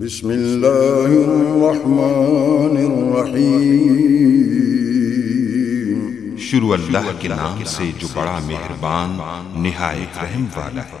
बिस्मिल्लाहिर्रहमानिर्रहीम। शुरू अल्लाह के नाम से जो बड़ा मेहरबान निहायत रहम वाला है।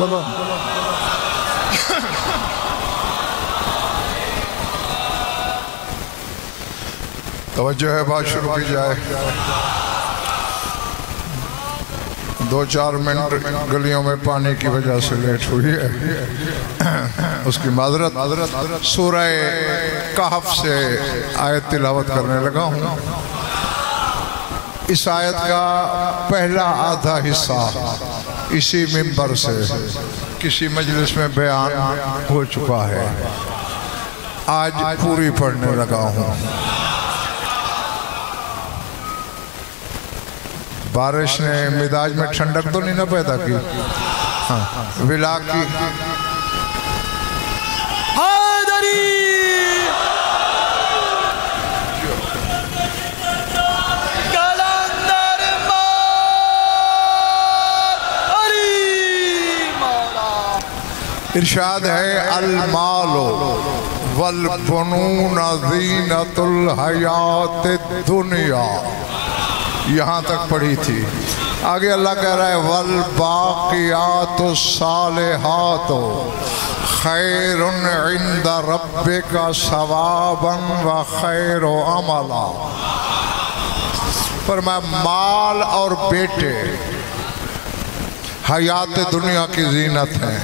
बुलंद। तवज्जो है, बात शुरू की जाए। 2-4 मिनट गलियों में पानी की वजह से लेट हुई है, उसकी माजरत। सूरह कहफ से आयत तिलावत करने लगा हूँ। इस आयत का पहला आधा हिस्सा इसी मिंबर से किसी मजलिस में बयान हो चुका है। आज पूरी पढ़ने लगा हूँ। बारिश ने मिजाज में ठंडक तो नहीं ना पैदा की? हाँ, विला की इरशाद है, अल मालो वल बुनून ज़ीनतुल हयातिद दुनिया। यहाँ तक पढ़ी थी। आगे अल्लाह कह रहा है, वल बाक़ियातु सालिहातु खैरुन इंदा रब्बिका सवाबन व खैरु अमला। पर मैं माल और बेटे हयात दुनिया की जीनत है।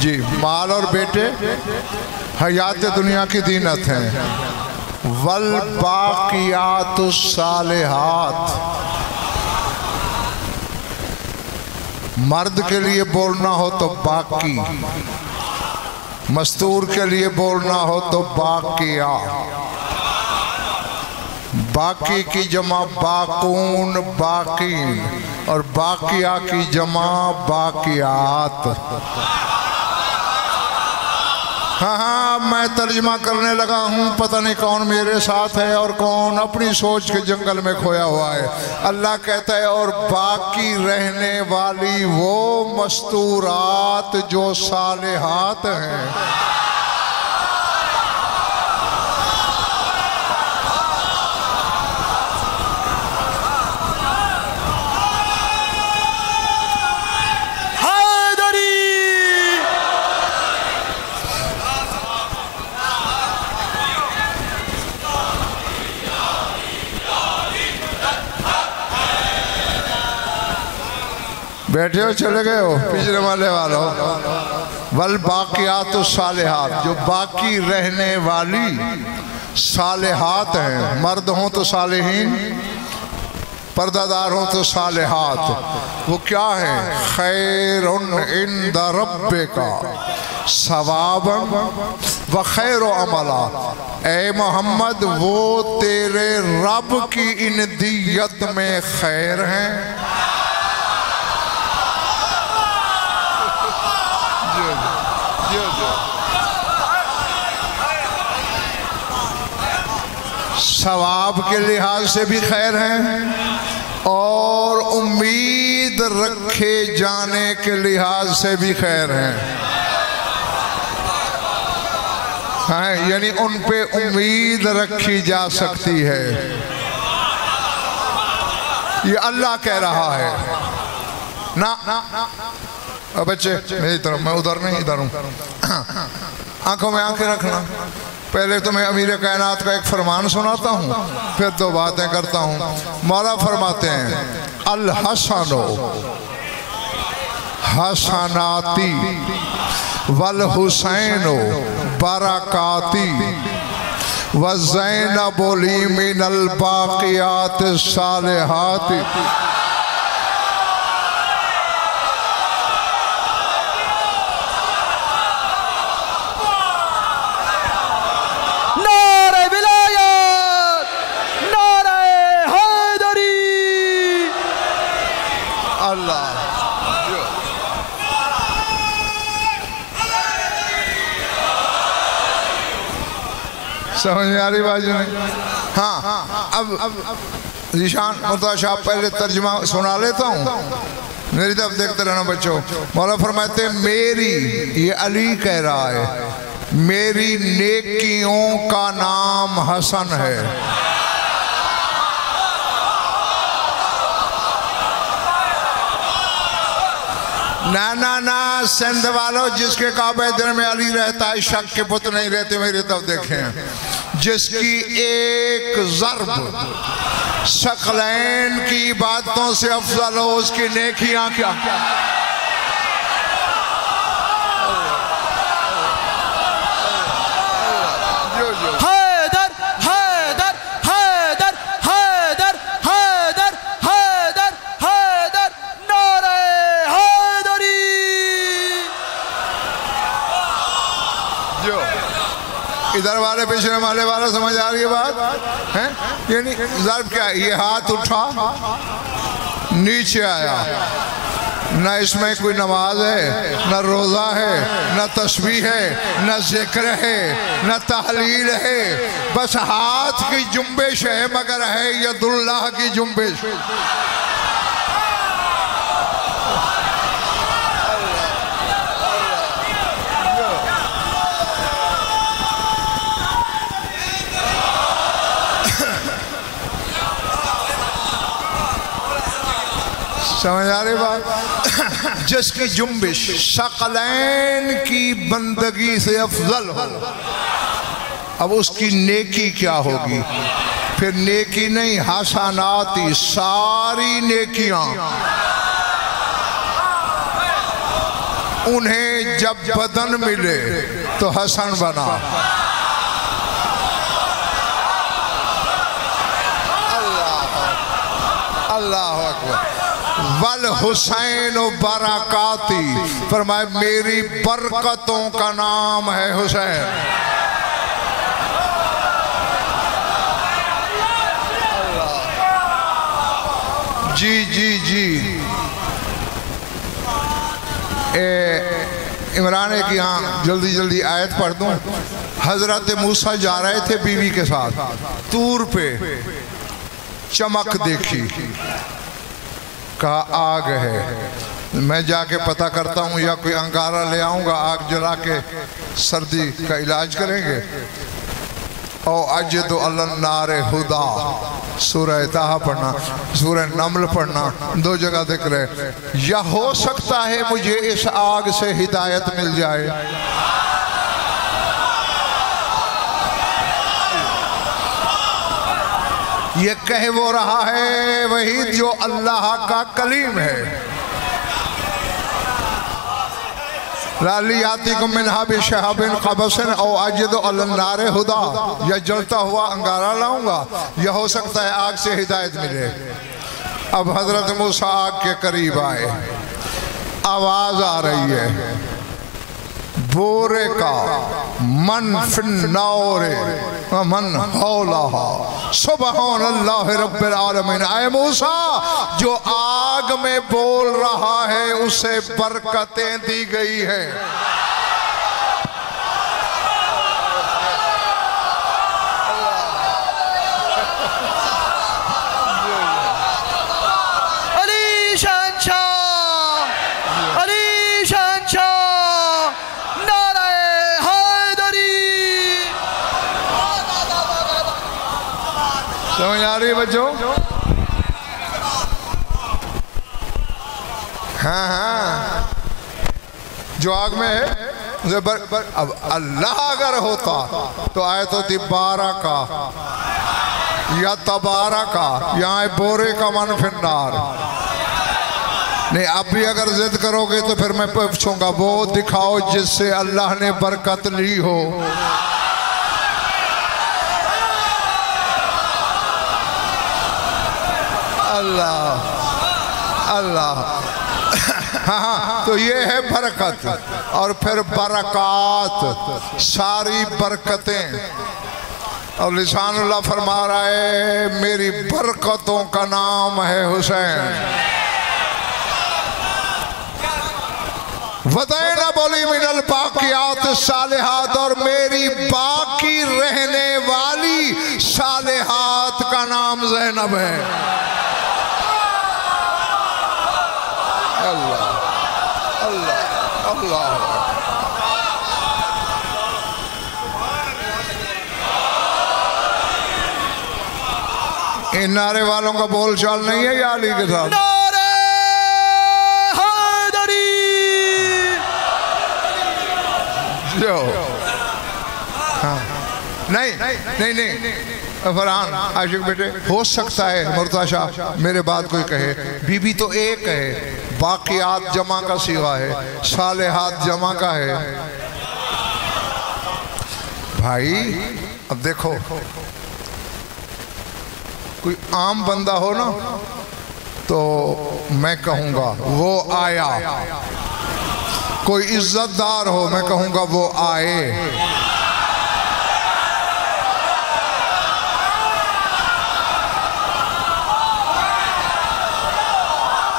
जी, माल और बेटे हयात दुनिया की दीनत है। वल बाक़ियातुस सालिहात, मर्द के लिए बोलना हो तो बाकी, मस्तूर के लिए बोलना हो तो बाकिया। बाकी की जमा बाकून बाकीन और बाकिया की जमा बाकियात। हाँ, मैं तर्जमा करने लगा हूँ। पता नहीं कौन मेरे साथ है और कौन अपनी सोच के जंगल में खोया हुआ है। अल्लाह कहता है, और बाकी रहने वाली वो मस्तूरात जो सालिहात हैं। बैठे हो, चले गए हो पिछले वाले वालों। वल बाक़ियातु सालिहात, जो बाकी रहने वाली सालिहात हैं। मर्द हों तो सालिहीन, पर्दादार हों तो सालिहात। वो क्या है? खैरुन इंदा रब्बिका सवाबन व खैरु अमला। ए मोहम्मद, वो तेरे रब की इनदियत में खैर हैं सवाब के लिहाज से भी खैर हैं और उम्मीद रखे जाने के लिहाज से भी खैर हैं। हाँ, यानी उन पे उम्मीद रखी जा सकती है। ये अल्लाह कह रहा है ना। बच्चे मेरी तरफ, मैं उधर नहीं इधर हूँ। आंखों में आंखें रखना। पहले तो मैं अमीर कायनात का एक फरमान सुनाता हूँ, फिर 2 बातें करता हूँ। मौला फरमाते हैं, अल हसनो हसनाती वल हुसैनो बरकाती वज़ैनब ली मिनल बाक़ियात सालिहात। नारे विलायत, नारे हैदरी। अल्लाह समझ में आ रही बात नहीं? हाँ अब जीशान मुर्तज़ा शाह पहले तर्जुमा सुना लेता हूँ, मेरी तरफ देखते रहना बच्चों। मौला फरमाते हैं मेरी, ये अली कह रहा है, मेरी नेकियों का नाम हसन है। ना ना ना सिंध वालों, जिसके काबे दिल में अली रहता है शक के पुत नहीं रहते। मेरी तरफ देखें, जिसकी एक ज़र्ब सकलैन की बातों से अफजल हो, उसकी नेकियां क्या। इधर वाले पिछले वाले वाला समझ आ रही है बात है? यानी ज़र्ब क्या, ये हाथ उठा नीचे आया, न इसमें कोई नमाज है, न रोज़ा है, न तस्बीह है, न जिक्र है, न तहलील है, बस हाथ की जुम्बिश है, मगर है यदुल्लाह की जुम्बिश। समझ आ रही बात? जिसकी जुम्बिश सकलैन की बंदगी से अफजल हो, अब उसकी नेकी क्या होगी? फिर नेकी नहीं, हसनाती, सारी नेकियां उन्हें जब बदन मिले तो हसन बना। अल्लाह अकबर। वल हुसैन बरकाती, फरमाए मेरी बरकतों का नाम है हुसैन। जी जी जी। इमरान के यहाँ जल्दी जल्दी आयत पढ़ दूं। हजरत मूसा जा रहे थे बीवी के साथ, तूर पे चमक देखी, कहा आग है। मैं जाके पता करता हूँ या कोई अंगारा ले आऊँगा, आग जला के सर्दी का इलाज करेंगे। और अजद अल्लाह हुदा, सूरह ताहा पढ़ना, सूरह नमल पढ़ना, दो जगह जिक्र है। या हो सकता है मुझे इस आग से हिदायत मिल जाए। ये कह वो रहा है वही जो अल्लाह का कलीम है। लालियाती को मिनहा बिशहाबिन क़बसिन औ अजिदु अलन नारे हुदा, या जलता हुआ अंगारा लाऊंगा, यह हो सकता है आग से हिदायत मिले। अब हजरत मूसा आग के करीब आए, आवाज आ रही है बोरे का, मन फिन्नौरे मन हौलाहा सुबहानल्लाहि रब्बिल आलमीन। आए मूसा, जो आग में बोल रहा है उसे बरकतें दी गई है। समझ आ रही है बच्चों? हाँ हाँ, जो आग में है अब अल्लाह अगर होता तो आयत होती बारा का या तबारा का, यहाँ बोरे का मन फिन्नार। नहीं, अब भी अगर जिद करोगे तो फिर मैं पूछूंगा वो दिखाओ जिससे अल्लाह ने बरकत ली हो। अल्लाह अल्लाह। हाँ, तो ये है बरकत। और फिर बरक़ात, सारी बरकतें। और लिसानुल्लाह फरमा रहा है मेरी बरकतों का नाम है हुसैन। वदैना बोली मिनल बाकियात सालिहात, और मेरी बाकी रहने वाली सालिहात का नाम ज़ैनब है। अल्लाह अल्लाह अल्लाह। इन नारे वालों का बोल चाल नहीं है या अली के साथ? नारे हैदरी। जो हाँ नहीं नहीं नहीं फरहान आशिक बेटे, हो सकता है मुर्तजा मेरे बाद कोई कहे बीबी तो एक है, बाकियात जमा का सिवा है, सालेहात जमा का है। भाई अब देखो, कोई आम बंदा हो ना तो मैं कहूँगा वो आया, कोई इज्जतदार हो मैं कहूँगा वो आए।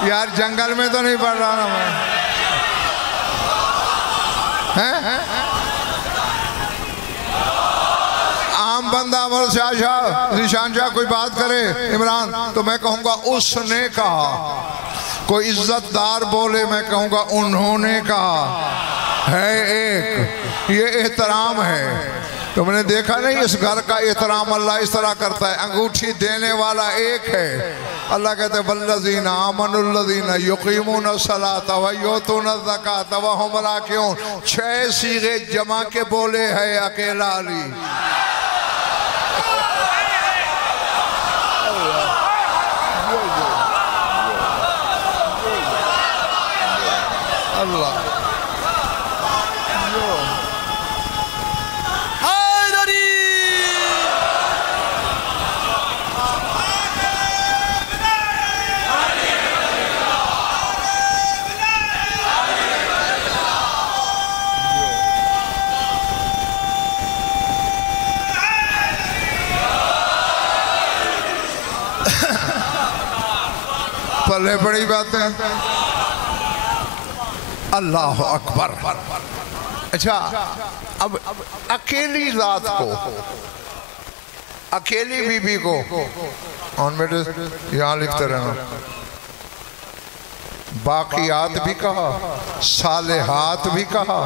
यार जंगल में तो नहीं पढ़ रहा ना मैं, हैं? आम बंदा अमर शाह निशान शाह कोई बात करे इमरान तो मैं कहूँगा उसने कहा, कोई इज्जतदार बोले मैं कहूँगा उन्होंने कहा। है एक, ये एहतराम है। तो मैंने देखा नहीं इस घर का एहतराम अल्लाह इस तरह करता है, अंगूठी देने वाला एक है। अल्लाह कहते हैं वल्लज़ीना आमनुल्लज़ीना युक़ीमूना सलाता व युतूना ज़काता व हुम राकिऊन। 6 सीगे जमा के बोले है अकेला अली। अल्लाह पले बड़ी बात है। अल्लाह अकबर। अच्छा अब अकेली रात को, अकेली बीबी को ऑन बेटे यहाँ लिखते रहना, बाकियात भी कहा, सालेहात भी कहा।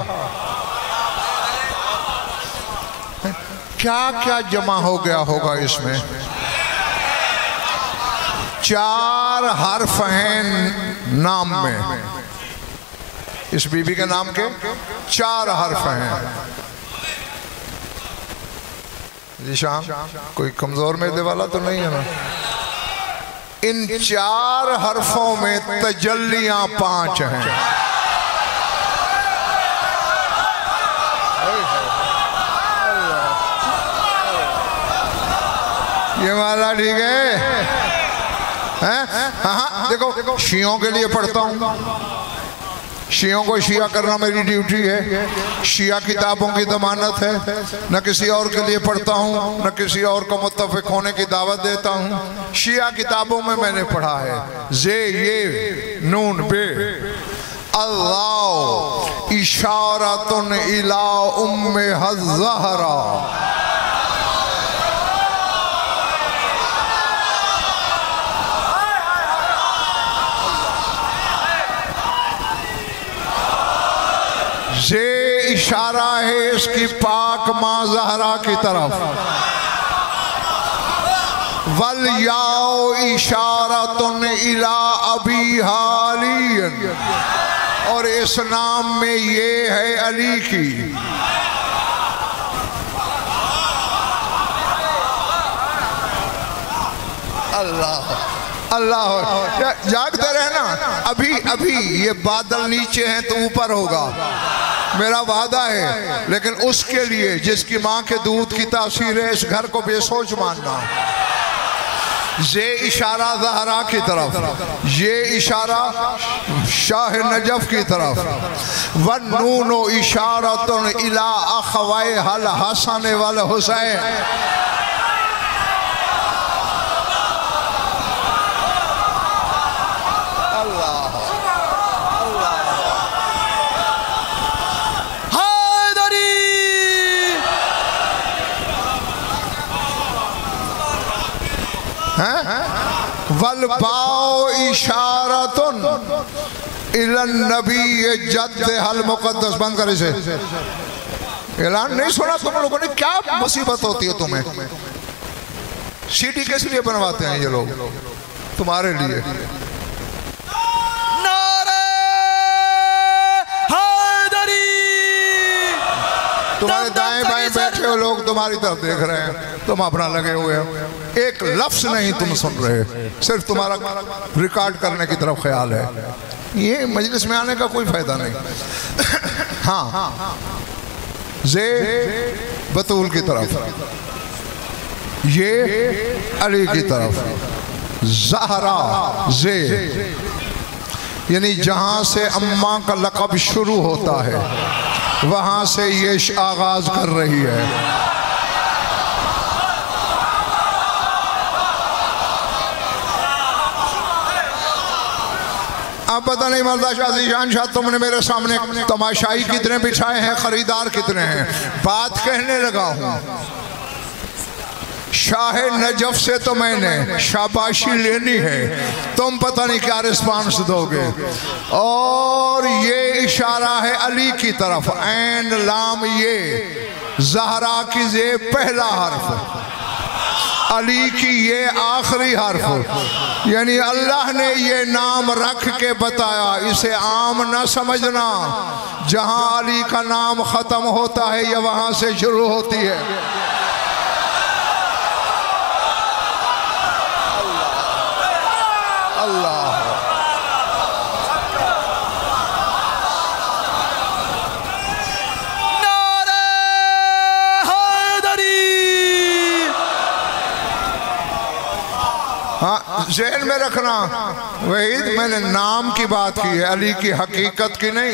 क्या क्या जमा हो गया होगा इसमें? 4 हर्फ हैं नाम में, इस बीबी के नाम के 4 हर्फ हैं। निशान कोई कमजोर मैदे वाला तो नहीं है ना? इन 4 हर्फों में तजल्लियां 5 हैं। ये वाला ठीक है? हाँ देखो, शियों के लिए पढ़ता हूँ, शियों को शिया करना मेरी ड्यूटी है, शिया किताबों की जमानत है। न किसी और के लिए पढ़ता हूँ, न किसी और को मुत्तफिक होने की दावत देता हूँ। शिया किताबों में मैंने पढ़ा है जे ये नून बे अल्लाह इशारतुन इला उम्मे हज़्ज़हरा। ये इशारा है इसकी पाक माँ ज़हरा की तरफ। वल याओ इशारतुन इला अबी हालियन, और इस नाम में ये है अली की। अल्लाह अल्लाह, जागते रहना। अभी अभी ये बादल नीचे हैं तो ऊपर होगा, मेरा वादा है। लेकिन उसके लिए जिसकी माँ के दूध की तासीर है, इस घर को बेसोच मानना। ये इशारा ज़हरा की तरफ, ये इशारा शाह नजफ की तरफ। वन्नूनो इशारतुन इला अखवै हल हसन वल हुसैन। वल बाओ इशारतुन इलन नबी जद्द हल मुकद्दस। बंद कर इसे। ऐलान नहीं सुना तुम लोगों ने? क्या मुसीबत होती है तुम्हें? सीटी किस लिए बनवाते हैं ये लोग? तुम्हारे लिए। तुम्हारे दाएं बाएं बैठे हो लोग तुम्हारी तरफ देख रहे हैं, तुम अपना लगे हुए हो। एक लफ्ज नहीं तुम सुन रहे, सिर्फ तुम्हारा रिकॉर्ड करने की तरफ ख्याल है। ये मजलिस में आने का कोई फायदा नहीं। हाँ, जे बतूल की तरफ, ये अली की तरफ। ज़हरा जे यानी जहां से अम्मा का लक़ब शुरू होता है वहां से ये आगाज कर रही है। अब पता नहीं मर्दा शादी जान शाह तुमने मेरे सामने तमाशाई कितने बिछाए हैं, खरीदार कितने हैं। बात कहने लगा हूं, शाह नजफ से तो मैंने शाबाशी लेनी है, तुम पता नहीं क्या रिस्पांस दोगे। और ये इशारा है अली की तरफ। ऐन लाम ये ज़हरा की ये पहला हर्फ, अली की ये आखिरी हर्फ। यानी अल्लाह ने ये नाम रख के बताया, इसे आम न समझना। जहां अली का नाम खत्म होता है या वहां से शुरू होती है। अल्लाह हाँ, ज़हन में रखना वहीद, मैंने नाम की बात की है, अली की हकीकत की नहीं।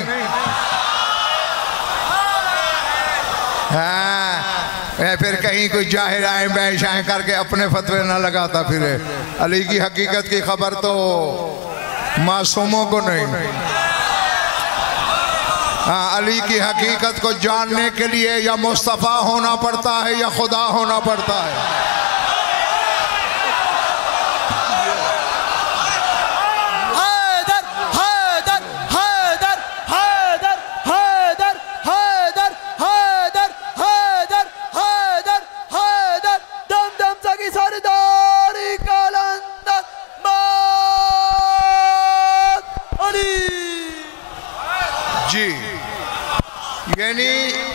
हाँ, फिर कहीं कोई जाहिर आए बैशाएं करके अपने फतवे ना लगाता फिरे। अली की हकीकत की खबर तो मासूमों को नहीं। हाँ, अली की हकीकत को जानने के लिए या मुस्तफ़ा होना पड़ता है या खुदा होना पड़ता है।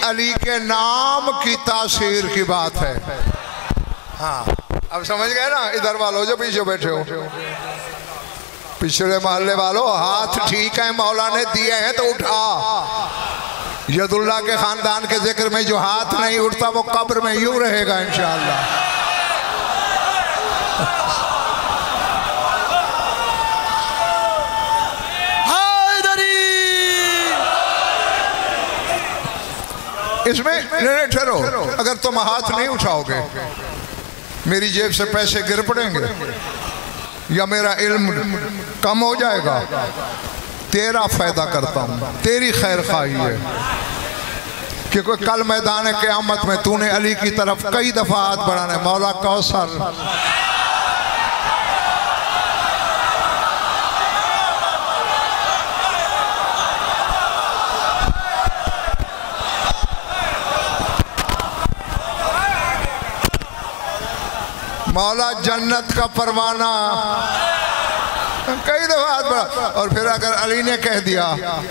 अली के नाम की तासीर की बात है। हाँ, अब समझ गए ना? इधर वालों जो पीछे बैठे हो, पिछले मोहल्ले वालों, हाथ ठीक है मौला ने दिए हैं तो उठा। यदुल्ला के खानदान के जिक्र में जो हाथ नहीं उठता वो कब्र में यूं रहेगा इंशाअल्लाह। इसमें ठहरो, अगर तुम हाथ नहीं उठाओगे मेरी जेब से पैसे गिर पड़ेंगे या मेरा इल्म कम हो जाएगा। तेरा फायदा करता हूं, तेरी खैर खाही है। क्योंकि कल मैदान क़यामत में तूने अली की तरफ कई दफा हाथ बढ़ाने, मौला कौसर मौला जन्नत का परवाना, कई दफा हाथ बढ़ा। और फिर अगर अली ने कह दिया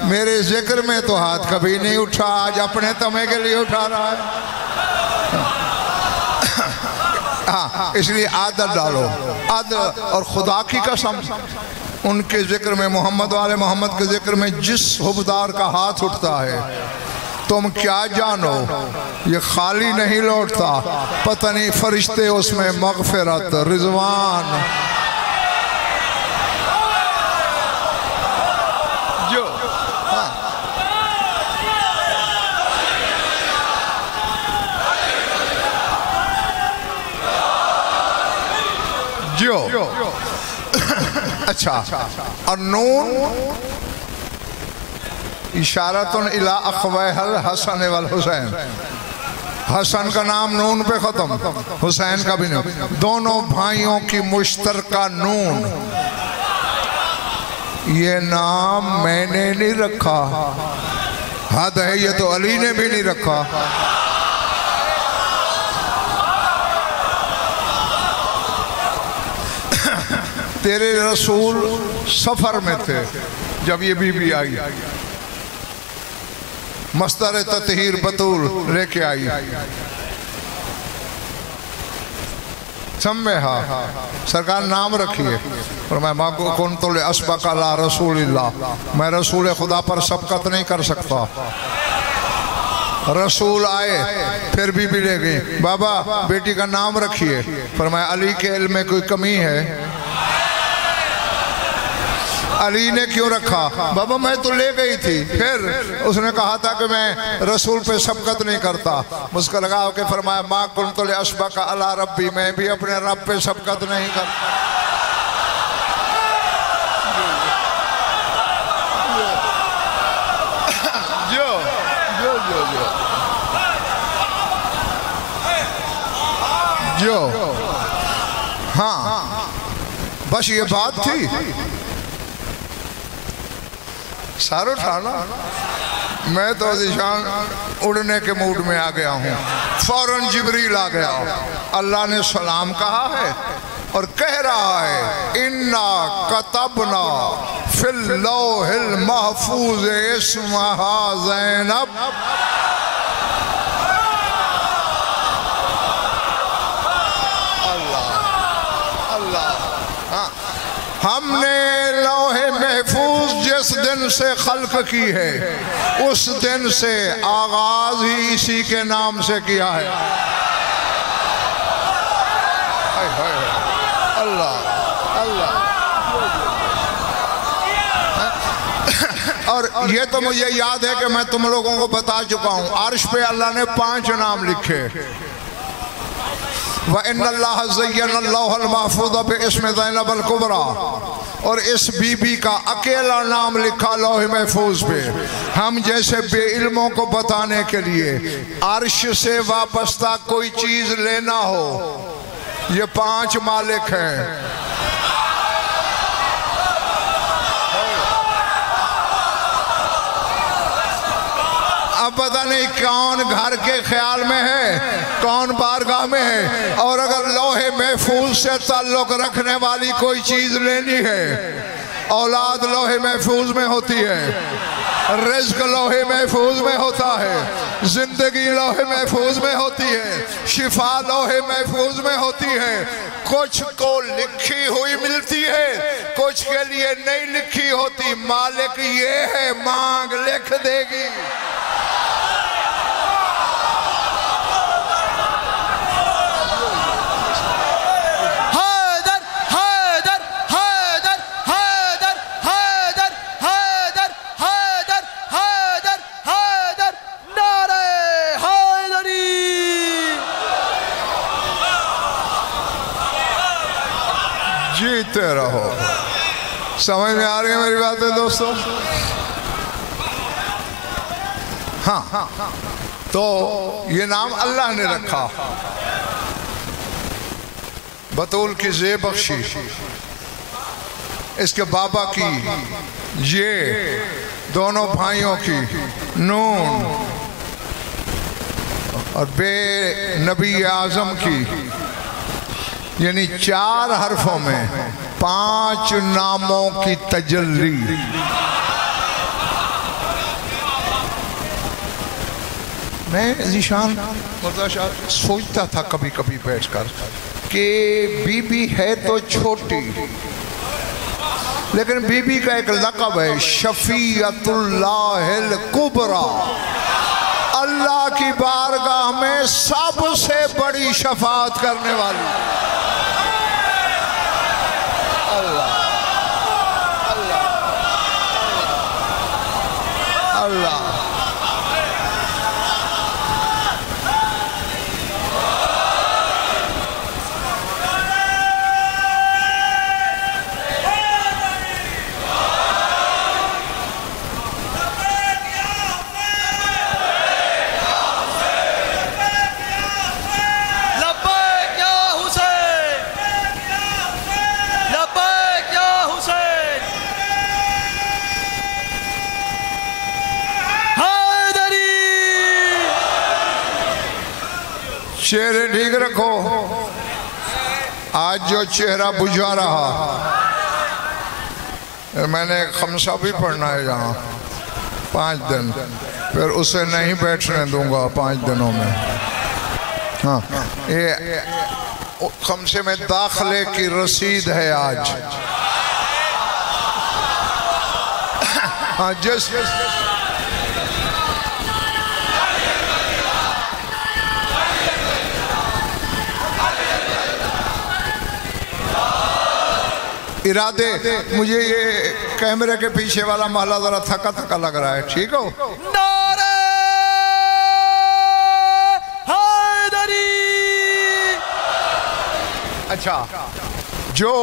मेरे जिक्र में तो हाथ कभी नहीं उठा, आज अपने तमे के लिए उठा रहा है। हाँ, इसलिए आदत डालो, आदत। और खुदा की कसम, उनके जिक्र में, मोहम्मद वाले मोहम्मद के जिक्र में जिस हुबदार का हाथ उठता है तुम क्या जानो ये खाली नहीं लौटता, पता नहीं फरिश्ते उसमें मगफिरत रिजवान जो जो अच्छा और नून इशारतुन इला अखवैहल हसन वल हुसैन, हसन का नाम नून पे खत्म, हुसैन का भी नहीं, दोनों भाइयों की मुश्तरका नून। ये नाम मैंने नहीं रखा, हद है, ये तो अली ने भी नहीं रखा। तेरे रसूल सफर में थे जब ये बीबी आई, मस्तर ततहीर बतूल लेके आई, सम्मे हा सरकार नाम रखिए, और मैं माँ को कौन तो ले असबका ला रसूलिल्लाह, मैं रसूल खुदा पर सबकत नहीं कर सकता। रसूल आए फिर बीबी ले गई, बाबा बेटी का नाम रखिए, पर मैं अली के इल्म में कोई कमी है? अली ने क्यों रखा? बाबा मैं तो ले गई थी, फिर उसने कहा था कि मैं रसूल पे सबकत नहीं करता, मुझको लगा के फरमाया माँ कुन्तुल अशबका अला रब्बी, मैं भी अपने रब पे सबकत नहीं करता। जो जो जो जो जो हाँ, बस ये बात थी। सारो ठाना मैं तो निशान उड़ने के मूड में आ गया हूँ, फौरन जिब्रील आ गया, अल्लाह ने सलाम कहा है और कह रहा है इन्ना कतबना फिल लौहिल महफूज इस्महा ज़ैनब, अल्लाह अल्लाह, हाँ, हमने लौहे महफूज जिस दिन से खल्क की है उस दिन से आगाज ही इसी के नाम से किया है। अल्लाह अल्लाह, और ये तो मुझे याद है कि मैं तुम लोगों को बता चुका हूँ, अर्श पे अल्लाह ने 5 नाम लिखे, व इन्नल्लाह ज़य्यनल्लाहुल महफूज़ बिइस्मि ज़ैनब अल कुबरा, और इस बीबी का अकेला नाम लिखा लौह महफूज पे। हम जैसे बेइल्मों को बताने के लिए अर्श से वाबस्ता कोई चीज लेना हो, ये 5 मालिक हैं। अब पता नहीं कौन घर के ख्याल में है, कौन बारगाह में है, और अगर लौहे महफूज से ताल्लुक रखने वाली कोई चीज लेनी है, औलाद लौहे महफूज में होती है, रिज़्क़ लौहे महफूज में होता है, जिंदगी लौहे महफूज में होती है, शिफा लौहे महफूज में होती है। कुछ को लिखी हुई मिलती है, कुछ के लिए नहीं लिखी होती। मालिक ये है, मांग लिख देगी। जीते रहो। समझ में आ रही है मेरी बातें दोस्तों? हाँ, तो ये नाम अल्लाह ने रखा, बतूल की ज़े बख्शी, इसके बाबा की ये, दोनों भाइयों की नून, और बे नबी आज़म की, यानी 4 हरफों में 5 नामों की तजल्ली। मैं ज़ीशान सोचता था कभी कभी बैठकर कि बीबी है तो छोटी, लेकिन बीबी का एक लक़ब है शफ़ीअतुल्लाहिल कुबरा, की बारगाह में सबसे बड़ी शफाअत करने वाली। अल्लाह अल्लाह अल्लाह। चेहरे ठीक रखो। आज जो चेहरा बुझा रहा, मैंने खमसा भी पढ़ना है यहाँ 5 दिन, फिर उसे नहीं बैठने दूंगा 5 दिनों में। हाँ, ये खमसे में दाखले की रसीद है आज। हाँ, जिस इरादे, मुझे ये कैमरे के पीछे वाला महला जरा थका थका लग रहा है, ठीक हो? नारे हैदरी। अच्छा, जो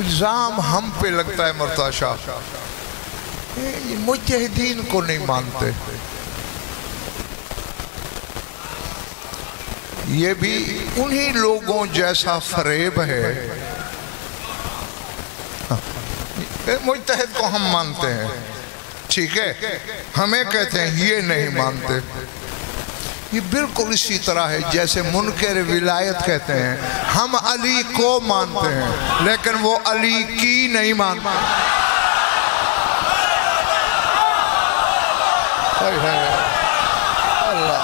इल्जाम हम पे लगता है मुर्ताशा, ये मुजाहिदीन को नहीं मानते, ये भी उन्हीं लोगों जैसा फरेब है। मुज्तहिद को हम मानते हैं, ठीक है, हमें कहते हैं ये नहीं मानते। ये बिल्कुल इसी तरह है जैसे मुनकर विलायत कहते हैं हम अली को मानते हैं लेकिन वो अली की नहीं मानते। अल्लाह,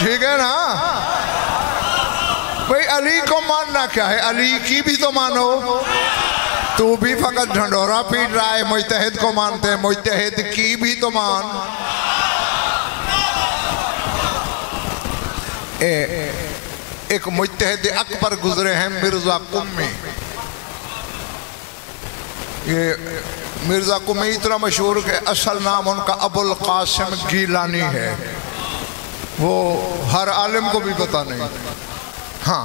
ठीक है ना भाई? अली को मानना क्या है, अली की भी तो मानो। तू भी फकत ढंडोरा पीट रहा है, मुज्तहिद को मानते हैं, मुज्तहिद की भी तो मान। एक मुज्तहिद अकबर गुजरे हैं, मिर्जा कुम्मी। ये मिर्जा कुम्मी इतना मशहूर के असल नाम उनका अबुल कासिम गीलानी है, वो हर आलिम को भी पता नहीं। हाँ,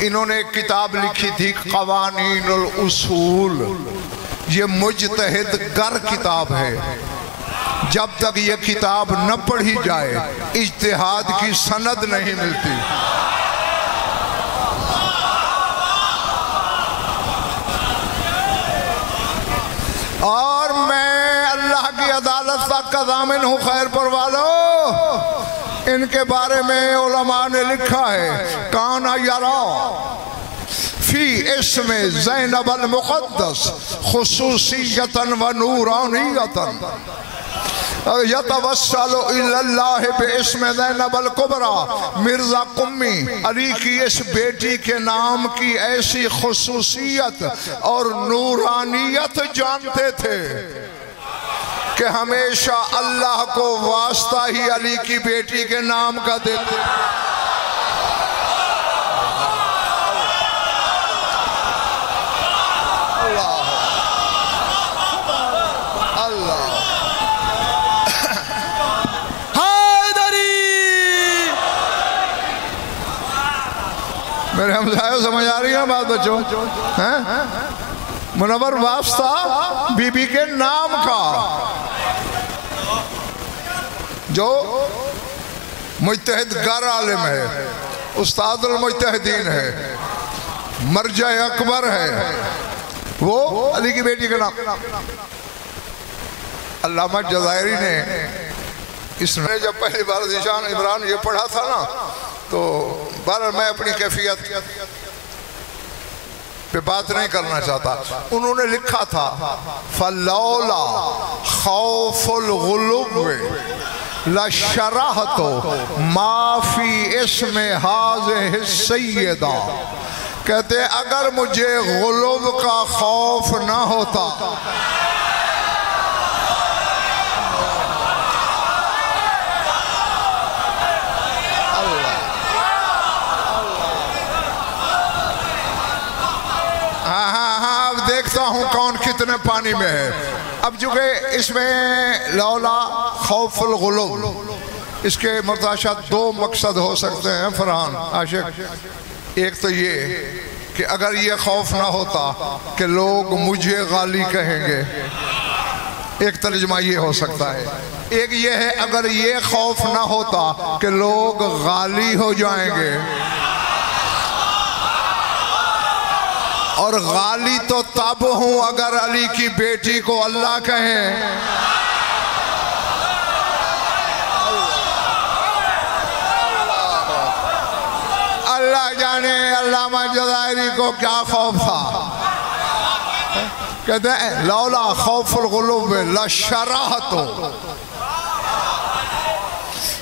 इन्होंने एक किताब लिखी थी क़वानीनुल उसूल, ये मुज्तहिद गर किताब है। जब तक ये किताब न पढ़ी जाए इज्तिहाद की सनद नहीं मिलती। और मैं अल्लाह की अदालत तक का ज़ामिन हूँ खैरपुर वालों, इनके बारे में उलमा ने लिखा है काना यरा फी इसमें ज़ैनब अल मुक़द्दस खुसूसियतन व नूरानियतन यतवस्सलु इल्लल्लाह बिइस्म ज़ैनब अल कुबरा। मिर्जा कुम्मी अली की इस बेटी के नाम की ऐसी खुसूसियत और नूरानियत जानते थे कि हमेशा अल्लाह को वास्ता ही अली की बेटी के नाम का देते। अल्लाह अल्लाह हैदरी। मेरे हमसायों समझ आ रही है बात बच्चों? हैं? मुनव्वर वास्ता बीबी के नाम का, जो मुज्तहिद गर आलिम है, उस्तादुल मुज्तहिदीन है, मर्जा अकबर है, वो अली की बेटी का नाम। अल्लामा जज़ायरी ने इसमें जब पहली बार ज़ीशान इमरान ये पढ़ा था ना, तो बहरहाल मैं अपनी कैफियत पे बात नहीं करना चाहता। उन्होंने लिखा था फलौला खौफुल गुलुब लशरहतो माफी इसमें हाज़िह सय्यदा, कहते अगर मुझे गुलूब का खौफ ना होता, हाँ, अब देखता हूँ कौन कितने पानी में है। अब चूंकि इसमें लौला खौफुल गुलूब, इसके मुर्ताशा दो मकसद हो सकते हैं फरहान आशिक। एक तो ये कि अगर ये खौफ ना होता कि लोग मुझे गाली कहेंगे, एक तर्जुमा ये हो सकता है। एक ये है अगर ये खौफ ना होता कि लोग गाली हो जाएंगे, और गाली तो तब हूं अगर अली की बेटी को अल्लाह कहे। अल्लाह जाने अल्लामा जज़ायरी को क्या खौफ था। कहते हैं लौला खौफुल गुलूब लशराहतो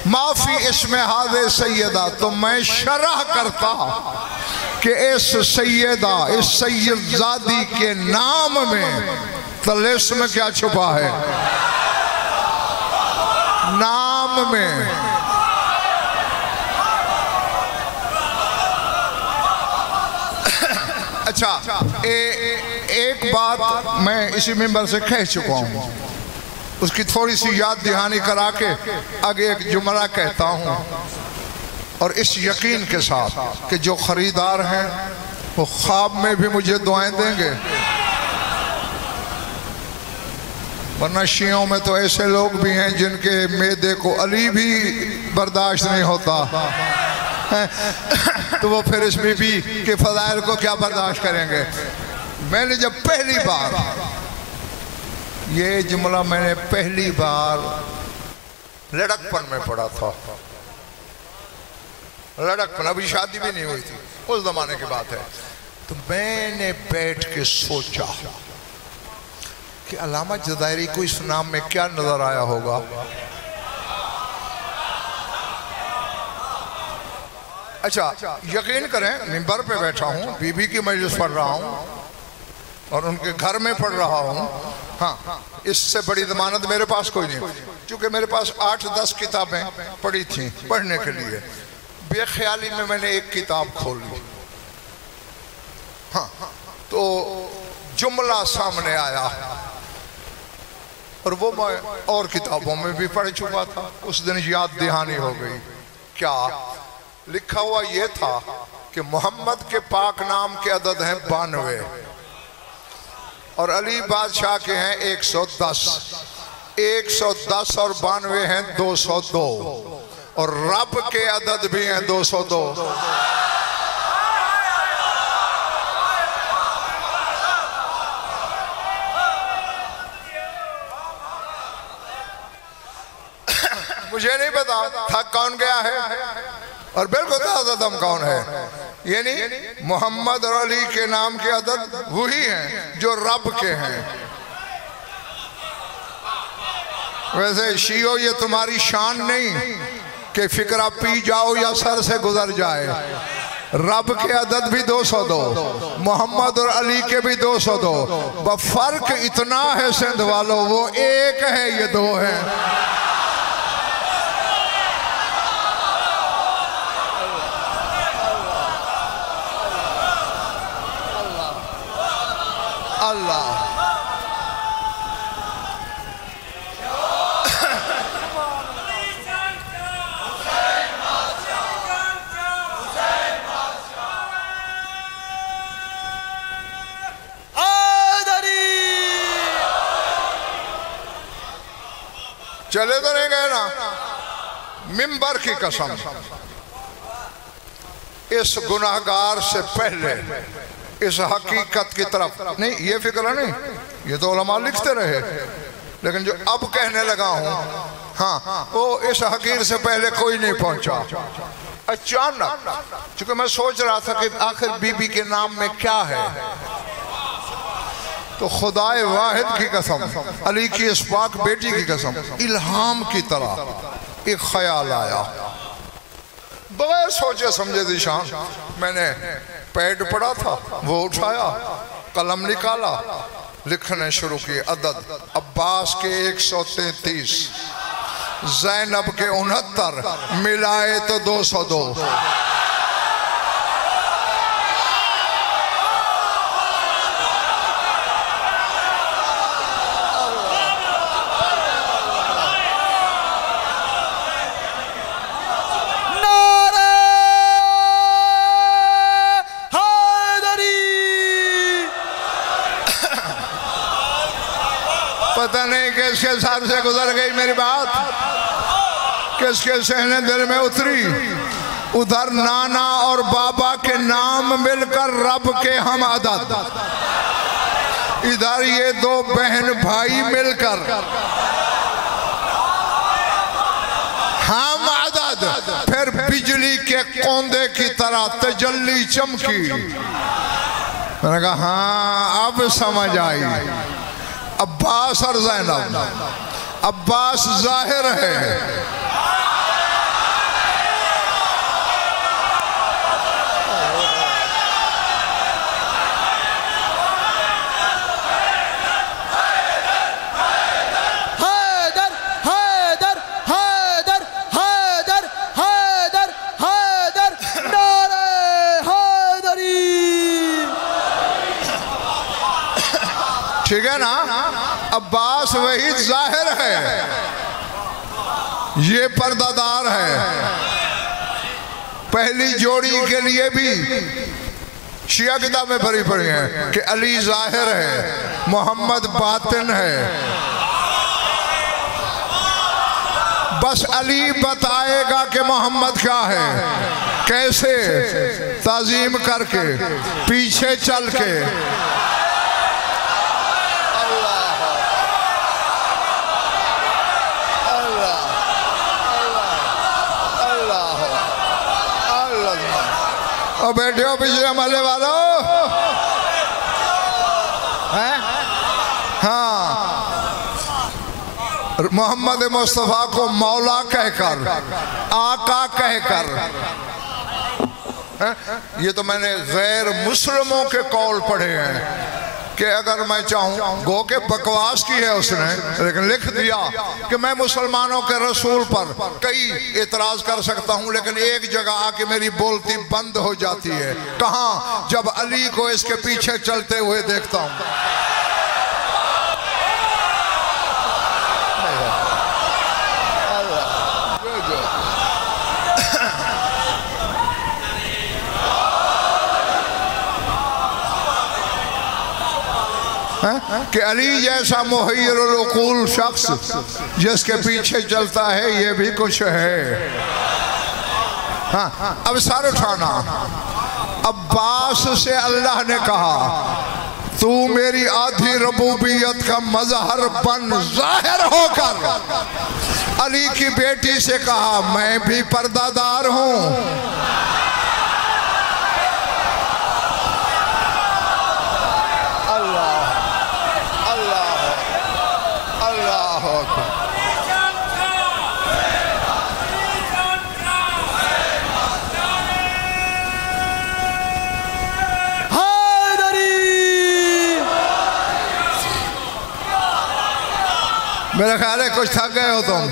माफी इसमें हाज़े सैयदा, तो मैं शरह करता कि इस सैयदा, इस सैयदजादी के नाम में तलिस्म क्या छुपा है। नाम में अच्छा एक बात मैं इसी मिंबर से कह चुका हूँ, उसकी थोड़ी सी याद दहानी करा के आगे एक जुमला कहता हूँ, और इस यकीन के साथ कि जो खरीदार हैं वो ख्वाब में भी मुझे दुआएं देंगे, वरना शियों में तो ऐसे लोग भी हैं जिनके मैदे को अली भी बर्दाश्त नहीं होता तो वो फिर इस बीबी के फजाइल को क्या बर्दाश्त करेंगे। मैंने जब पहली बार ये जुमला मैंने पहली बार लड़कपन में पढ़ा था, लड़कपन, अभी शादी भी नहीं हुई थी, उस जमाने की बात है, तो मैंने बैठ के सोचा कि अल्लामा जज़ायरी को इस नाम में क्या नजर आया होगा। अच्छा यकीन करें मिंबर पे बैठा हूँ, बीबी की मजलिस पढ़ रहा हूँ और उनके घर में पढ़ रहा हूँ। हाँ, इससे बड़ी जमानत मेरे पास कोई नहीं, क्योंकि मेरे पास 8-10 किताबें पढ़ी थी पढ़ने के लिए। बेख्याली में मैंने एक किताब खोल ली, हाँ, तो जुमला सामने आया, और वो मैं और किताबों में भी पढ़ चुका था। उस दिन याद दहानी हो गई। क्या लिखा हुआ ये था कि मोहम्मद के पाक नाम के अदद हैं 92 और अली बादशाह के हैं 110, 110 और 92 हैं 202, और रब के अदद भी हैं 202। मुझे नहीं पता थक कौन गया है, और बिल्कुल ताज़ा दम कौन है। यानी मोहम्मद और अली के नाम के अदद वही हैं जो रब के हैं। वैसे शियो ये तुम्हारी शान नहीं कि फिक्रा पी जाओ या सर से गुजर जाए। रब के अदद भी 202, मोहम्मद और अली के भी 202, बस फर्क इतना है सिंध वालों, वो एक है ये दो हैं। अल्लाह चले तो नहीं गए ना। मिंबर की कसम, इस गुनाहगार से पहले इस हकीकत की तरफ नहीं, ये फिक्र नहीं, ये तो उलमा लिखते रहे, लेकिन जो अब कहने लगा हूं, हाँ, वो इस हकीर से पहले कोई नहीं पहुंचा। अचानक, क्योंकि मैं सोच रहा था कि आखिर बीबी के नाम में क्या है, तो खुदाए वाहिद की कसम, अली की इस पाक बेटी की कसम, इल्हाम की तरह एक ख्याल आया, बगैर सोचे समझे दिशान मैंने पैड पड़ा था, वो उठाया, कलम निकाला, लिखने शुरू किए अदद। अब्बास के 133, ज़ैनब के 69, मिलाए तो 202। पता नहीं किसके साथ से गुजर गई मेरी बात, किसके सहने दिल में उतरी। उधर नाना और बाबा के नाम मिलकर रब के हम अदद, इधर ये दो बहन भाई मिलकर हम अदद। फिर बिजली के कोंदे की तरह तजल्ली चमकी। मैंने कहा हाँ अब समझ आई। अब्बास और ज़ैनब, अब्बास जाहिर है, ठीक है ना। अब्बास वही जाहिर है, ये पर्दादार है। पहली जोड़ी के लिए भी शिया किताब में भरी पड़ी है कि अली जाहिर है, मोहम्मद बातिन है। बस अली बताएगा कि मोहम्मद क्या है, कैसे, ताजीम करके, पीछे चल के। और बैठे हो पिछले मल्ले वालों, हैं? हाँ, मोहम्मद मुस्तफ़ा को मौला कहकर, आका कहकर, ये तो मैंने गैर मुस्लिमों के कौल पढ़े हैं कि अगर मैं चाहूँ, गो के बकवास की है उसने, लेकिन लिख दिया कि मैं मुसलमानों के रसूल पर कई एतराज कर सकता हूँ, लेकिन एक जगह आके मेरी बोलती बंद हो जाती है। कहाँ? जब अली को इसके पीछे चलते हुए देखता हूँ। कि अली जैसा मुहय्यरुल उक़ूल शख्स जिसके पीछे चलता है, ये भी कुछ है। हाँ, अब सर उठाना। अब्बास से अल्लाह ने कहा तू मेरी आधी रबूबियत का मजहर बन जाहिर होकर। अली की बेटी से कहा मैं भी पर्दादार हूँ। मेरा ख्याल है कुछ थक गए हो तुम।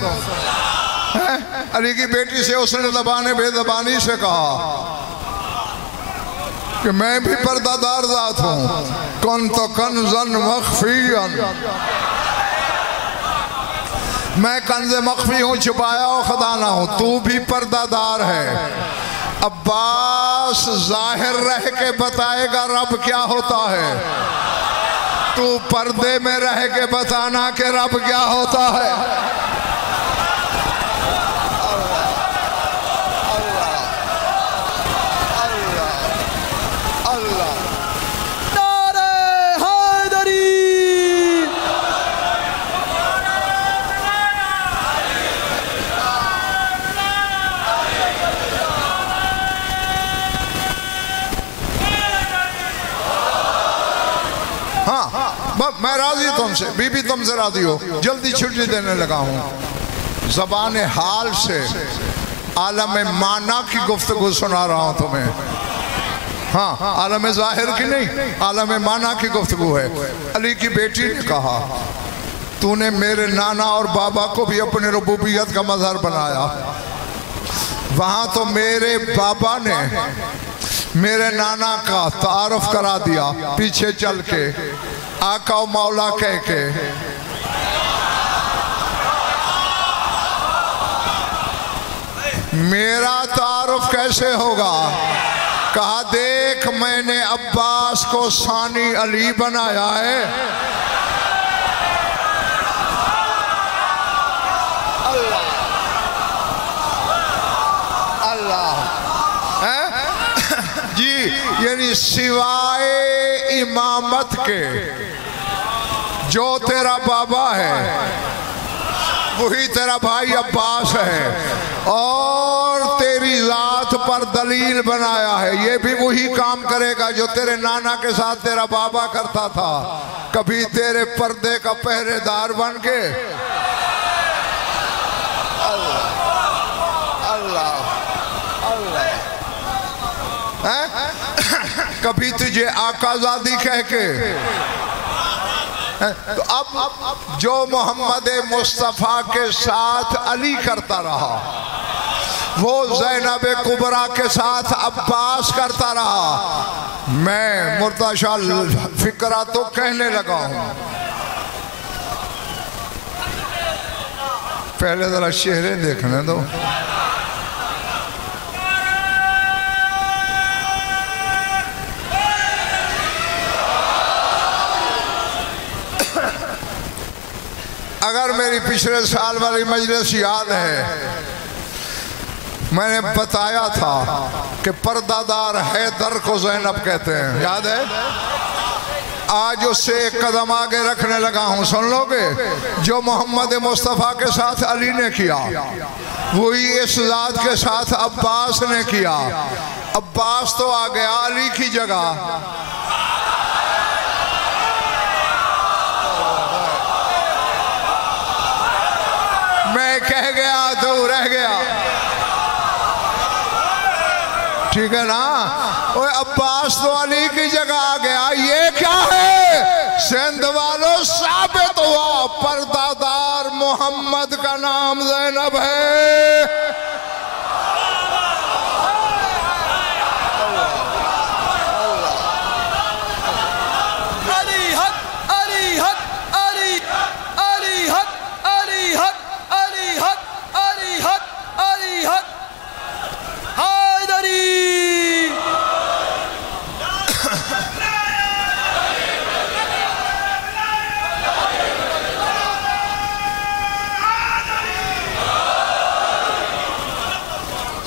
अली की बेटी से उसने ज़बान बेज़बानी से कहा कि मैं भी पर्दादार ज़ात हूँ। कौन तो कंज़न मख्फ़ियन, मैं कंज़ मख्फ़ी हूँ, छुपाया और खजाना हूँ। तू भी पर्दादार है। अब्बास जाहिर रह के बताएगा रब क्या होता है, तू पर्दे में रह के बताना कि रब क्या होता है। अल्लाह अल्लाह अल्लाह नारे हैदरी। हाँ, मैं राजी तुमसे, बीबी तुमसे राजी हो। जल्दी छुट्टी देने लगा हूँ। ज़बान हाल से आलम माना की गुफ्तगू सुना रहा हूँ तुम्हें। हाँ, आलम ज़ाहिर की नहीं, आलम माना की गुफ्तगू है। अली की बेटी ने कहा, तूने मेरे नाना और बाबा को भी अपने रबूबियत का मज़हर बनाया। वहाँ तो मेरे बाबा ने मेरे नाना का तारुफ करा दिया पीछे चल के, आका और मौला कह के। मेरा तारुफ कैसे होगा? कहा, देख मैंने अब्बास को सानी अली बनाया है। अल्लाह अल्लाह है जी। यानी सिवाय इमामत के जो तेरा बाबा है वही तेरा भाई अब्बास है, और तेरी जात पर दलील बनाया है। ये भी वही काम करेगा जो तेरे नाना के साथ तेरा बाबा करता था, कभी तेरे पर्दे का पहरेदार बन के। अल्लाह अल्लाह अल्लाह है? कभी तुझे आकाजादी कह के। तो अब जो मोहम्मद मुस्तफ़ा के साथ अली करता रहा, वो ज़ैनब कुबरा के साथ अब्बास करता रहा। मैं मुर्तशा फिक्रा तो कहने लगा हूँ। पहले जरा चेहरे देखने दो। अगर मेरी पिछले साल वाली मजलिस याद है, मैंने बताया था कि पर्दादार हैदर को ज़ैनब कहते हैं, याद है? आज उससे एक कदम आगे रखने लगा हूँ, सुन लोगे? जो मोहम्मद मुस्तफ़ा के साथ अली ने किया वही इस जात के साथ अब्बास ने किया। अब्बास तो आ गया अली की जगह। मैं कह गया तो रह गया, ठीक है ना? ओए अब्बास तो अली की जगह आ गया। ये क्या है? सिंध वालों, साबित हुआ पर्दादार मोहम्मद का नाम ज़ैनब है।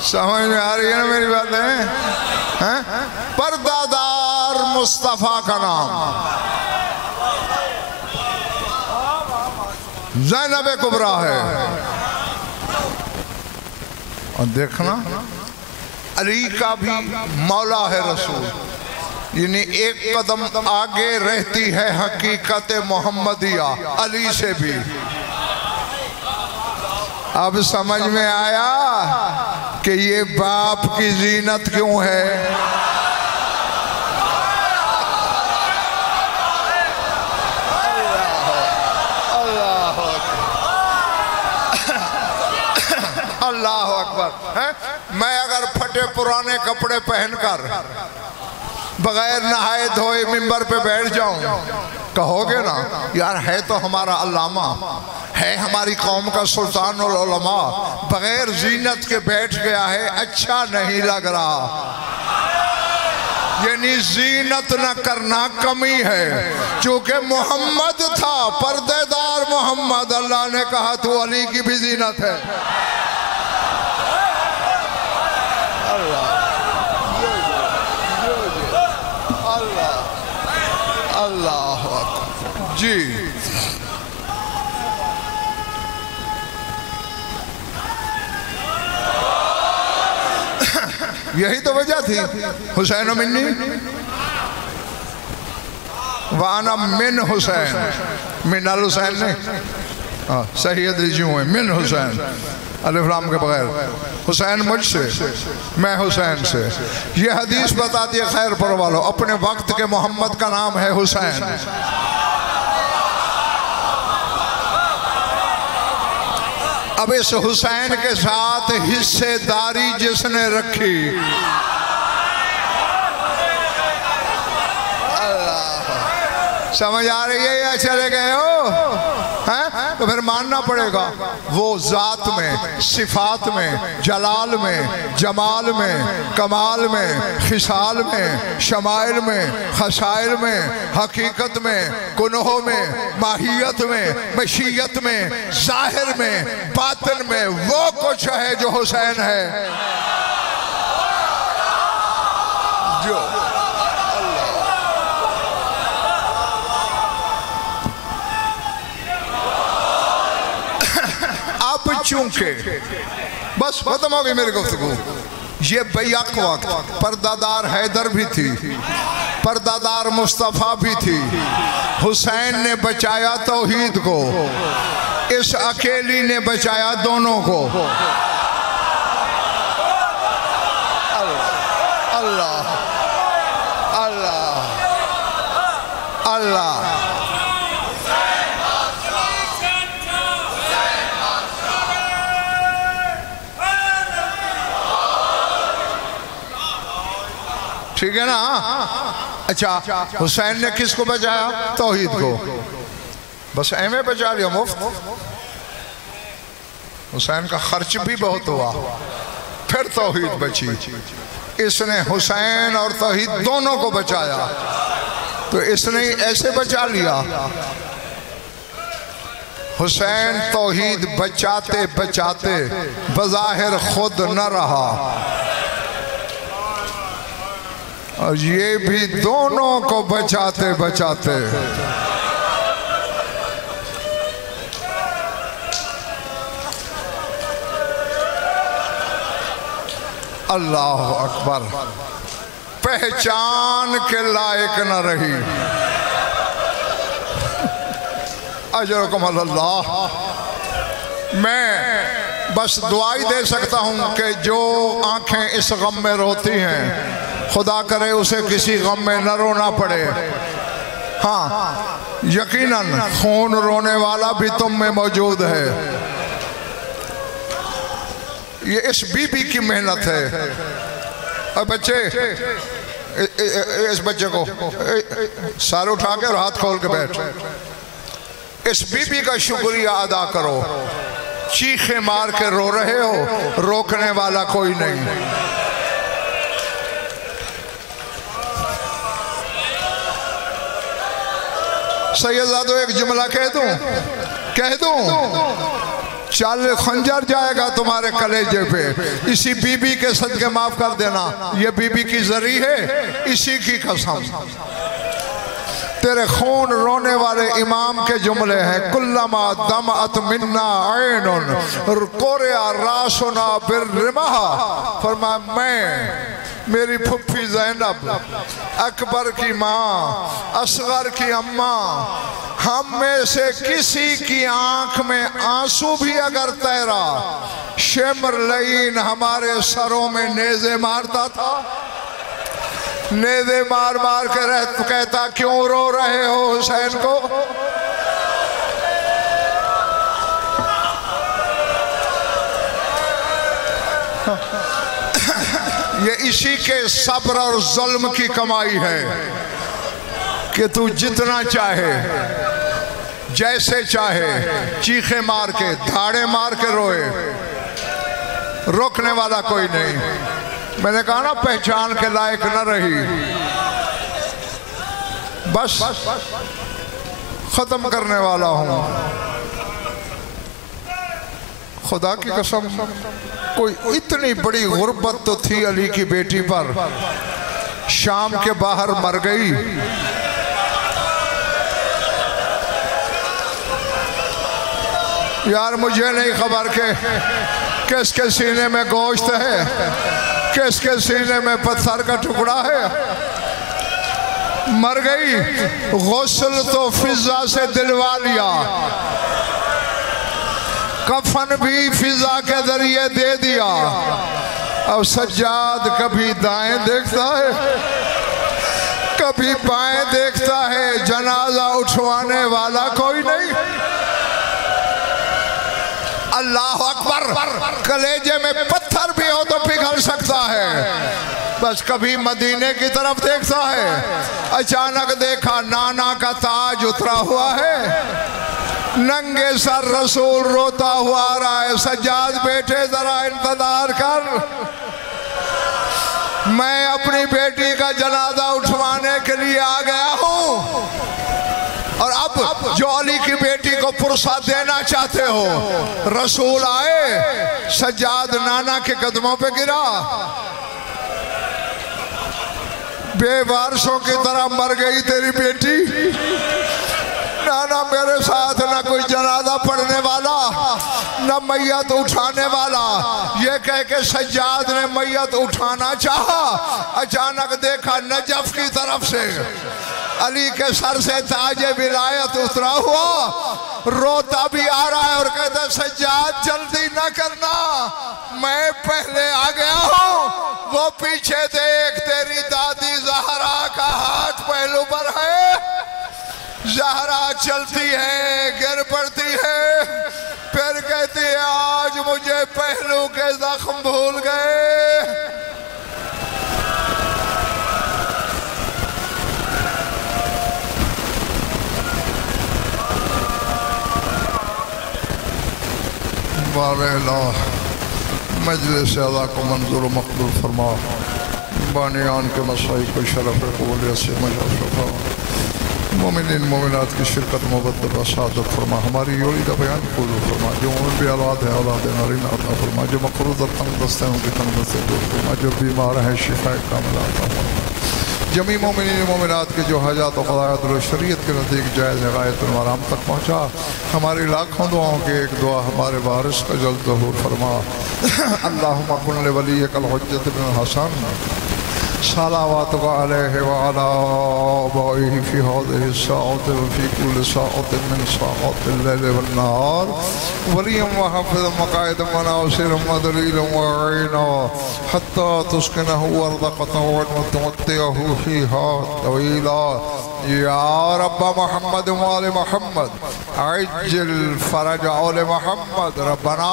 समझ में आ रही है ना मेरी बात है? पर्दादार मुस्तफ़ा का नाम ज़ैनब कुबरा है। और देखना, अली का भी मौला है रसूल, यानी एक कदम आगे रहती है हकीकत मोहम्मदिया अली से भी। अब समझ में आया कि ये बाप की जीनत क्यों है? अल्लाह अकबर है? मैं अगर फटे पुराने कपड़े पहनकर बगैर नहाए धोए मिंबर पे बैठ जाऊं, कहोगे ना यार है तो हमारा अल्लामा, है हमारी कौम का सुल्तान उल उलमा, बगैर जीनत के बैठ गया है, अच्छा नहीं लग रहा। यानी जीनत न करना कमी है, क्योंकि मोहम्मद था पर्देदार मोहम्मद, अल्लाह ने कहा तू अली की भी जीनत है। अल्लाह जी। यही तो वजह थी हुसैन मिन्नी वाना मिन हुसैन, मिन अल हुसैन नहीं, सैयद रिजू है मिन हुसैन। अलिफ लाम के बगैर। हुसैन मुझसे, मैं हुसैन से। ये हदीस बताती है खैर पर वालों, अपने वक्त के मोहम्मद का नाम है हुसैन। अब इस हुसैन के साथ हिस्सेदारी जिसने रखी, समझ आ रही है या चले गए हो? हैं? तो फिर मानना पड़ेगा वो जात में, सिफात में, जलाल में, जमाल में, कमाल में, खिसाल में, शमाइल में, खसाइल में, हकीकत में, गुनहों में, माहियत में, मशीयत में, जाहिर में, बातिन में वो कुछ है जो हुसैन है। जो चूंकि बस खत्म हो गई मेरी गुफ्तगू। ये बैक वक्त पर्दादार हैदर भी थी, पर्दादार मुस्तफ़ा भी थी। हुसैन ने बचाया तौहीद को, इस अकेली ने बचाया दोनों को। अल्लाह अल्लाह अल्लाह। ठीक है ना? अच्छा, हुसैन ने किसको बचाया? तौहीद को। बस एमे बचा लिया मुफ्त। हुसैन का खर्च भी बहुत हुआ, फिर तौहीद बची। इसने हुसैन और तौहीद दोनों को बचाया, तो इसने ऐसे बचा लिया। हुसैन तौहीद बचाते बचाते बज़ाहिर खुद न रहा, और ये भी दोनों को बचाते बचाते अल्लाह अकबर, पहचान के लायक न रही। अजरकुम अल्लाह। मैं बस दुआ ही दे सकता हूँ कि जो आंखें इस गम में रोती हैं, खुदा करे उसे किसी गम में न रोना पड़े। हाँ, यकीनन खून रोने वाला भी तुम में मौजूद है। ये इस बीबी की मेहनत है। और बच्चे, इस बच्चे को सर उठा के और हाथ खोल के बैठ। इस बीबी का शुक्रिया अदा करो। चीखे मार के रो रहे हो, रोकने वाला कोई नहीं। सैयदादो एक जुमला कह दूं, कह दूं, चल खंजर जाएगा तुम्हारे कलेजे पे। इसी बीबी के सदके माफ कर देना, ये बीबी की जरी है, इसी की कसम। तेरे खून रोने वाले इमाम के जुमले हैं, कुल्लमा दमअत मिन्ना ऐनुन कोरिया रासुना बिर्रिमहा। फरमाया मैं, मेरी फुफ्फी ज़ैनब, अकबर की माँ, असगर की अम्मा, हम में से किसी की आंख में आंसू भी अगर तैरा, शेमर लईन हमारे सरों में नेज़े मारता था। नेज़े मार मार के कहता, क्यों रो रहे हो हुसैन को? ये इसी के सब्र और जुल्म की कमाई है कि तू जितना चाहे, जैसे चाहे, चीखे मार के, धाड़े मार के रोए, रोकने वाला कोई नहीं। मैंने कहा ना, पहचान के लायक न रही। बस खत्म करने वाला हूं। खुदा की कसम, कोई इतनी बड़ी गुर्बत तो थी अली की बेटी पर, शाम के बाहर मर गई। यार मुझे नहीं खबर के किसके सीने में गोश्त है, किसके सीने में पत्थर का टुकड़ा है। मर गई, गुस्ल तो फिजा से दिलवा लिया। कफन भी फिजा के जरिए दे दिया। अब सज्जाद कभी दाएं देखता है, कभी बाएं देखता है, जनाजा उठवाने वाला कोई नहीं। अल्लाह अकबर, कलेजे में पत्थर भी हो तो पिघल सकता है। बस कभी मदीने की तरफ देखता है, अचानक देखा नाना का ताज उतरा हुआ है, नंगे सर रसूल रोता हुआ आ रहा है। सज्जाद बेटे जरा इंतजार कर, मैं अपनी बेटी का जनाजा उठवाने के लिए आ गया हूं। और अब जो अली की बेटी को पुरसा देना चाहते हो, रसूल आए, सज्जाद नाना के कदमों पे गिरा, बेवारसों की तरह मर गई तेरी बेटी। नाना मेरे साथ ना कोई जनाजा पढ़ने वाला, न मैयत उठाने वाला। ये कह के सज्जाद ने मैयत उठाना चाहा, अचानक देखा नजफ की तरफ से अली के सर से ताजे विलायत उतरा हुआ, रोता भी आ रहा है और कहता सज्जाद जल्दी न करना, मैं पहले आ गया हूं। वो पीछे देख, तेरी दादी जहरा का हाथ पहलू पर है। जहरा चलती है, गिर पड़ती है, फिर कहती है आज मुझे पहलू के जख्म भूल गए। मजलिस अदा को मंजूर मकबूल फरमा, बानियान के मसाई को शरफ कबूलियत से मशरफा, मोमिनीन मोमिनात की शिरकत मुबद्दल सादत फरमा, हमारी योरीदा बयान कबूल फरमा, जो उम्र भी औलाद है औलाद नारीन अता फरमा, जो मकरूज़ और तंगदस्त हैं उनकी तंगदस्त से दूर फरमा, जो बीमार हैं शिफा कामिला अता फरमा। जमी मोमिनीन मोमिनात के जो हाजात और क़ज़ायात और शरीयत के नज़दीक जायज़ है गायत आराम तक पहुँचा। हमारी लाखों दुआओं की एक दुआ हमारे वारिस का जल्द ज़हूर फरमा। अल्लाहुम्मा कुन li वलिय्यिकल हुज्जत बिन हसन सलावतुक अलैहि व अला आबाइहि फी हाज़िहि स्साअति व फी कुल्लि स्साअतिन मिन स्साअतिल लैलि वन नहार वलिय्यन व हाफ़िज़न व क़ाइदन व नासिरन व दलीलन व अईना हत्ता तुस्किनहु अर्ज़क़तहु व तुमत्तिअहु फ़ीहा तवीला। या रब्ब मोहम्मद व आले मोहम्मद अज्जिल फ़रज आले मोहम्मद रब्बना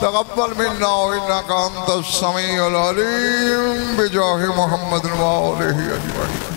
तक़ब्बल मिन्ना इन्नका अंतस समीउल अलीम बिजाहि मोहम्मद व आलिहि अजमईन।